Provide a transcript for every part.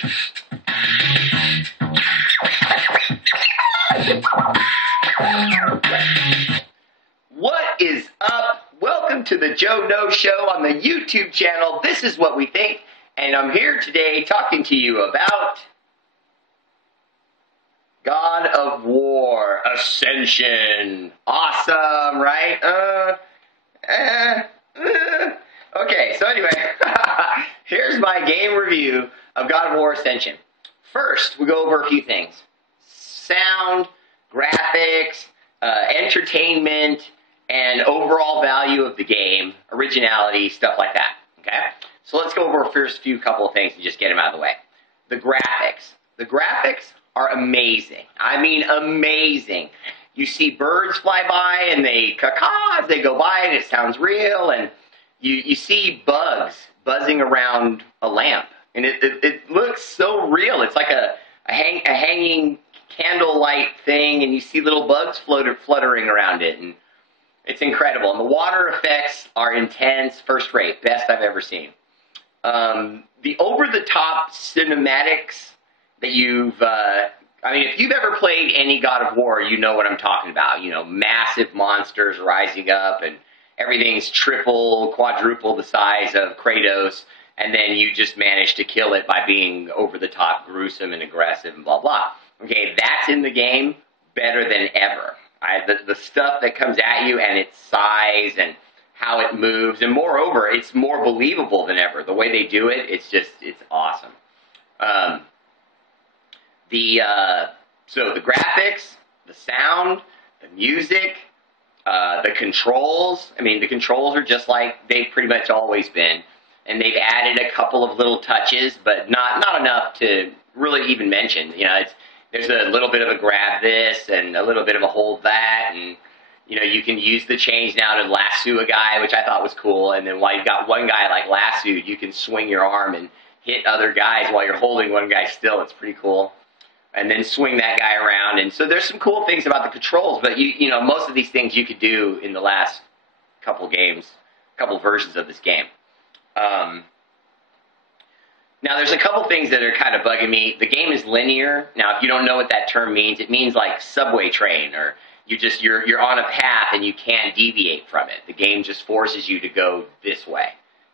What is up? Welcome to the Joe No Show on the YouTube channel. This is what we think, and I'm here today talking to you about God of War Ascension. Awesome, right? Okay, so anyway, here's my game review of God of War Ascension. First, we go over a few things. Sound, graphics, entertainment, and overall value of the game, originality, stuff like that, okay? So let's go over first few couple of things and just get them out of the way. The graphics. The graphics are amazing. I mean, amazing. You see birds fly by and they caw-caw as they go by and it sounds real, and you see bugs buzzing around a lamp, and it looks so real. It's like a hanging candlelight thing, and you see little bugs fluttering around it, and it's incredible. And the water effects are intense, first rate, best I've ever seen. The over-the-top cinematics that you've, I mean, if you've ever played any God of War, you know what I'm talking about. You know, massive monsters rising up, and everything's triple, quadruple the size of Kratos, and then you just manage to kill it by being over-the-top, gruesome, and aggressive, and blah, blah. Okay, that's in the game better than ever. The stuff that comes at you and its size and how it moves, and moreover, it's more believable than ever. The way they do it, it's awesome. So the graphics, the sound, the music, the controls. I mean, the controls are just like they've pretty much always been, and they've added a couple of little touches, but not enough to really even mention. You know, there's a little bit of a grab this and a little bit of a hold that, and you know, you can use the change now to lasso a guy, which I thought was cool. And then while you've got one guy like lassoed, you can swing your arm and hit other guys while you're holding one guy still. It's pretty cool. And then swing that guy around. And so there's some cool things about the controls, but you know, most of these things you could do in the last couple games, couple versions of this game. Now, there's a couple things that are kind of bugging me. The game is linear. Now, if you don't know what that term means, it means like subway train, or you're on a path and you can't deviate from it. The game just forces you to go this way.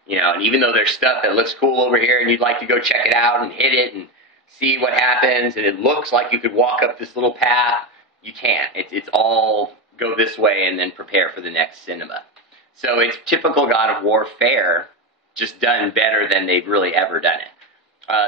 You know, and even though there's stuff that looks cool over here and you'd like to go check it out and hit it and see what happens, and it looks like you could walk up this little path, you can't. It's all go this way and then prepare for the next cinema. So it's typical God of War fare, just done better than they've really ever done it.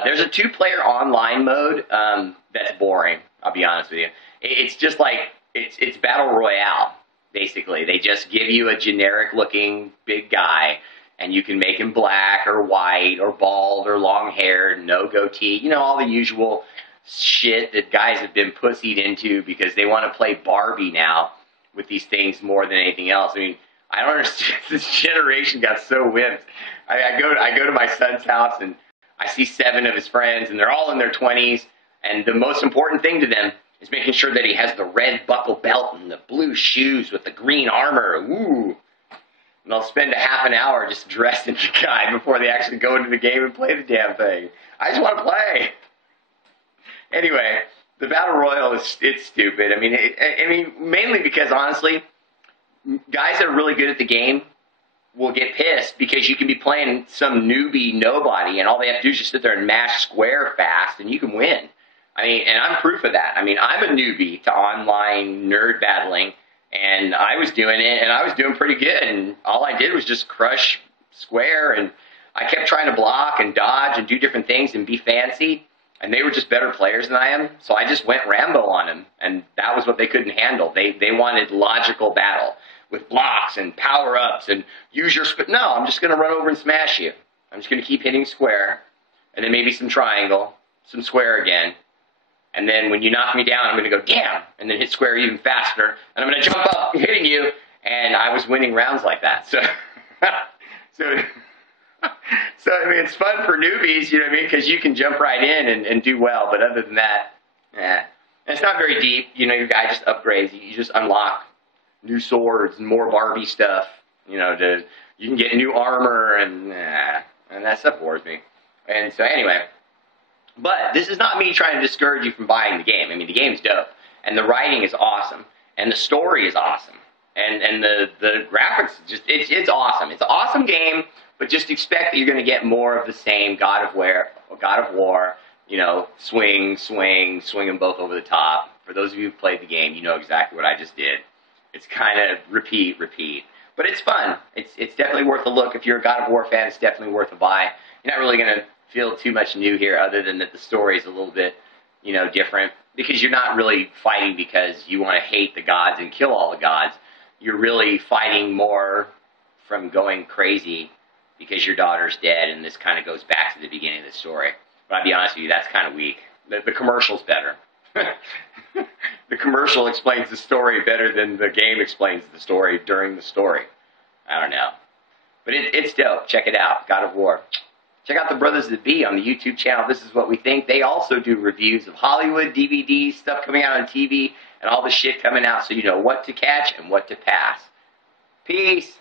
There's a 2-player online mode that's boring, I'll be honest with you. It's just like, it's Battle Royale, basically. They just give you a generic-looking big guy, and you can make him black or white or bald or long-haired, no goatee, you know, all the usual shit that guys have been pussied into because they want to play Barbie now with these things more than anything else. I mean, I don't understand. This generation got so whipped. I go to my son's house, and I see 7 of his friends, and they're all in their 20s, and the most important thing to them is making sure that he has the red buckle belt and the blue shoes with the green armor. Ooh. And they'll spend a half an hour just dressing the guy before they actually go into the game and play the damn thing. I just want to play. Anyway, the Battle Royale it's stupid. I mean, mainly because, honestly, guys that are really good at the game will get pissed because you can be playing some newbie nobody, and all they have to do is just sit there and mash square fast, and you can win. I mean, and I'm proof of that. I mean, I'm a newbie to online nerd battling, and I was doing it, and I was doing pretty good, and all I did was just crush square, and I kept trying to block and dodge and do different things and be fancy, and they were just better players than I am, so I just went Rambo on them, and that was what they couldn't handle. They wanted logical battle with blocks and power-ups and use your... No, I'm just going to run over and smash you. I'm just going to keep hitting square, and then maybe some triangle, some square again, and then when you knock me down, I'm going to go, damn, and then hit square even faster, and I'm going to jump up hitting you, and I was winning rounds like that. So, so I mean, it's fun for newbies, you know what I mean, because you can jump right in and do well, but other than that, and it's not very deep. You know, your guy just upgrades. You just unlock new swords and more Barbie stuff, you know, you can get new armor, and that stuff bores me. And so anyway, But this is not me trying to discourage you from buying the game. I mean, the game's dope, and the writing is awesome, and the story is awesome, and the graphics, just it's awesome. It's an awesome game, but just expect that you're going to get more of the same God of War, you know, swing them both over the top. For those of you who've played the game, you know exactly what I just did. It's kind of repeat. But it's fun. It's definitely worth a look. If you're a God of War fan, it's definitely worth a buy. You're not really going to feel too much new here, other than that the story is a little bit, you know, different. Because you're not really fighting because you want to hate the gods and kill all the gods. You're really fighting more from going crazy because your daughter's dead, and this kind of goes back to the beginning of the story. But I'll be honest with you, that's kind of weak. The commercial's better. The commercial explains the story better than the game explains the story during the story. I don't know. But it's dope. Check it out. God of War. Check out the Brothers That Be on the YouTube channel. This is what we think. They also do reviews of Hollywood, DVDs, stuff coming out on TV, and all the shit coming out, so you know what to catch and what to pass. Peace.